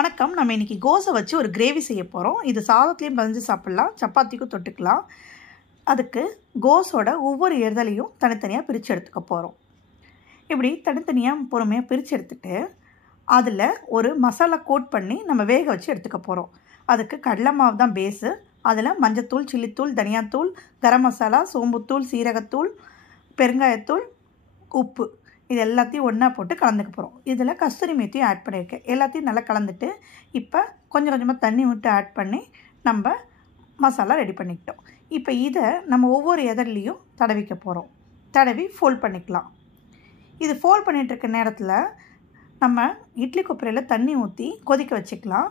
வணக்கம். நம்ம இன்னைக்கு கோஸை வச்சு ஒரு கிரேவி செய்ய போகிறோம். இது சாதத்துலேயும் பதிஞ்சு சாப்பிட்லாம், சப்பாத்திக்கும் தொட்டுக்கலாம். அதுக்கு கோஸோட ஒவ்வொரு எதலையும் தனித்தனியாக பிரித்து எடுத்துக்க போகிறோம். இப்படி தனித்தனியாக பொறுமையாக பிரித்து எடுத்துகிட்டு அதில் ஒரு மசாலா கோட் பண்ணி நம்ம வேக வச்சு எடுத்துக்க போகிறோம். அதுக்கு கடலை மாவு தான் பேஸு. அதில் மஞ்சத்தூள், சில்லித்தூள், தனியாத்தூள், கரம் மசாலா, சோம்புத்தூள், சீரகத்தூள், பெருங்காயத்தூள், உப்பு இது எல்லாத்தையும் ஒன்றா போட்டு கலந்துக்க போகிறோம். இதில் கஸ்தூரி மேத்தியும் ஆட் பண்ணியிருக்கேன். எல்லாத்தையும் நல்லா கலந்துட்டு இப்போ கொஞ்சம் கொஞ்சமாக தண்ணி விட்டு ஆட் பண்ணி நம்ம மசாலா ரெடி பண்ணிக்கிட்டோம். இப்போ இதை நம்ம ஒவ்வொரு எதர்லேயும் தடவிக்க போகிறோம். தடவி ஃபோல்ட் பண்ணிக்கலாம். இது ஃபோல்ட் பண்ணிகிட்டு இருக்க நேரத்தில் நம்ம இட்லி கொப்பரையில் தண்ணி ஊற்றி கொதிக்க வச்சுக்கலாம்.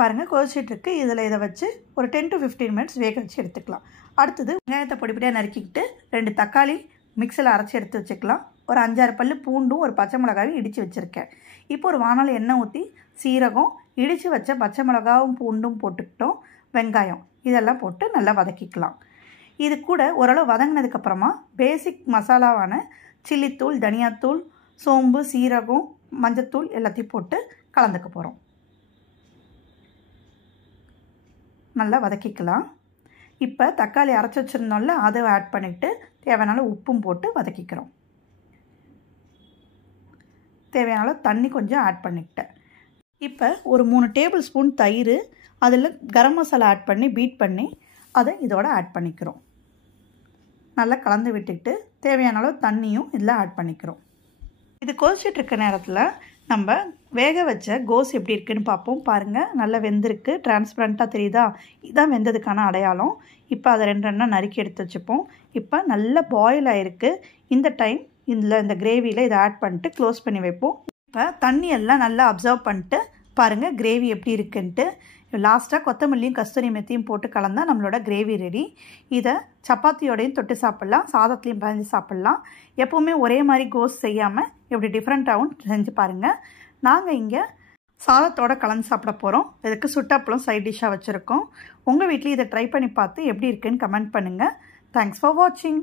பாருங்கள், கொதிச்சிட்ருக்கு. இதில் இதை வச்சு ஒரு 10 to 15 minutes வேக வச்சு எடுத்துக்கலாம். அடுத்தது வெங்காயத்தை பொடிப்படியாக நறுக்கிக்கிட்டு 2 தக்காளி மிக்சியில் அரைச்சி எடுத்து வச்சுக்கலாம். ஒரு 5-6 பல்லு பூண்டும் ஒரு பச்சை மிளகாயும் இடித்து வச்சுருக்கேன். இப்போ ஒரு வானல் எண்ணெய் ஊற்றி சீரகம், இடித்து வச்ச பச்சை மிளகாவும் பூண்டும் போட்டுக்கிட்டோம். வெங்காயம் இதெல்லாம் போட்டு நல்லா வதக்கிக்கலாம். இது கூட ஓரளவு வதங்கினதுக்கப்புறமா பேசிக் மசாலாவான சில்லித்தூள், தனியாத்தூள், சோம்பு, சீரகம், மஞ்சத்தூள் எல்லாத்தையும் போட்டு கலந்துக்க போகிறோம். நல்லா வதக்கிக்கலாம். இப்போ தக்காளி அரைச்சி வச்சுருந்தோம்ல, அதை ஆட் பண்ணிவிட்டு தேவையான உப்பும் போட்டு வதக்கிக்கிறோம். தேவையான தண்ணி கொஞ்சம் ஆட் பண்ணிக்கிட்டேன். இப்போ ஒரு 3 டேபிள் ஸ்பூன் தயிர், அதில் கரம் மசாலா ஆட் பண்ணி பீட் பண்ணி அதை இதோட ஆட் பண்ணிக்கிறோம். நல்லா கலந்து விட்டுக்கிட்டு தேவையான அளவு தண்ணியும் இதில் ஆட் பண்ணிக்கிறோம். இது கொதிச்சிட்ருக்க நேரத்தில் நம்ம வேக வச்ச கோஸ் எப்படி இருக்குதுன்னு பார்ப்போம். பாருங்கள், நல்லா வெந்திருக்கு. டிரான்ஸ்பரண்ட்டாக தெரியுதா? இதுதான் வெந்ததுக்கான அடையாளம். இப்போ அதை 2 நறுக்கி எடுத்து வச்சுப்போம். இப்போ நல்லா பாயில் ஆகிருக்கு. இந்த டைம் இந்த கிரேவியில் இதை ஆட் பண்ணிட்டு க்ளோஸ் பண்ணி வைப்போம். இப்போ தண்ணி எல்லாம் நல்லா அப்சர்வ் பண்ணிட்டு பாருங்கள் கிரேவி எப்படி இருக்குன்ட்டு. லாஸ்ட்டாக கொத்தமல்லியும் கஸ்தூரி மெத்தியும் போட்டு கலந்தால் நம்மளோட கிரேவி ரெடி. இதை சப்பாத்தியோடையும் தொட்டு சாப்பிட்லாம், சாதத்துலேயும் பதிஞ்சு சாப்பிட்லாம். எப்போவுமே ஒரே மாதிரி கோஸ் செய்யாமல் இப்படி டிஃப்ரெண்ட்டாகவும் செஞ்சு பாருங்கள். நாங்கள் இங்கே சாதத்தோடு கலந்து சாப்பிட போகிறோம். இதுக்கு சுட்டாப்பழம் சைட் டிஷ்ஷாக வச்சுருக்கோம். உங்கள் வீட்லேயும் இதை ட்ரை பண்ணி பார்த்து எப்படி இருக்குன்னு கமெண்ட் பண்ணுங்கள். தேங்க்ஸ் ஃபார் வாட்சிங்.